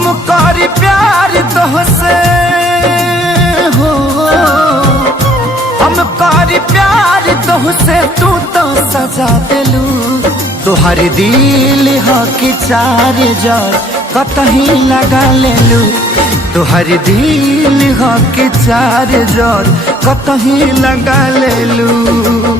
हम करी प्यार तोहसे हो, हम करी प्यार तोहसे, तू तो सजा दिलू। तोहर दिल ह कि चार जार कतही लगा लेलू। तोहर दिल ह कि चार जार कतही लगा लेलू।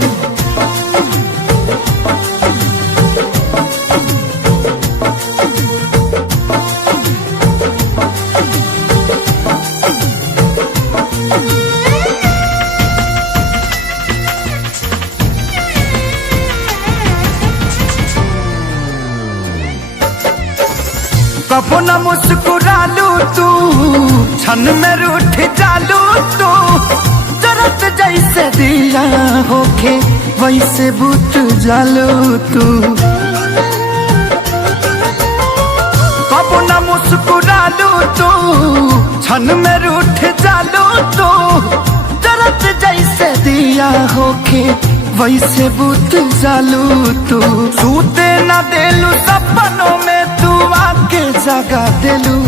कबो न मुस्कुरालू तू, क्षण में रूठ जालू तू। जरत जैसे दिया होके वैसे बुझ जालू तू। कबो न मुस्कुरालू तू, क्षण में रूठ जालू तू। जरत जैसे दिया होके वैसे बुझ जालू तू। सूते न देलू सपनों में तू आके जगा दिलू।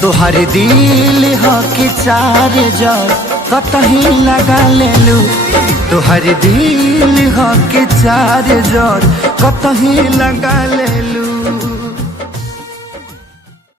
तोहर दिल ह कि चार जार कतही लगा लेलू। तोहर दिल ह कि चार जार कतही लगा लेलू।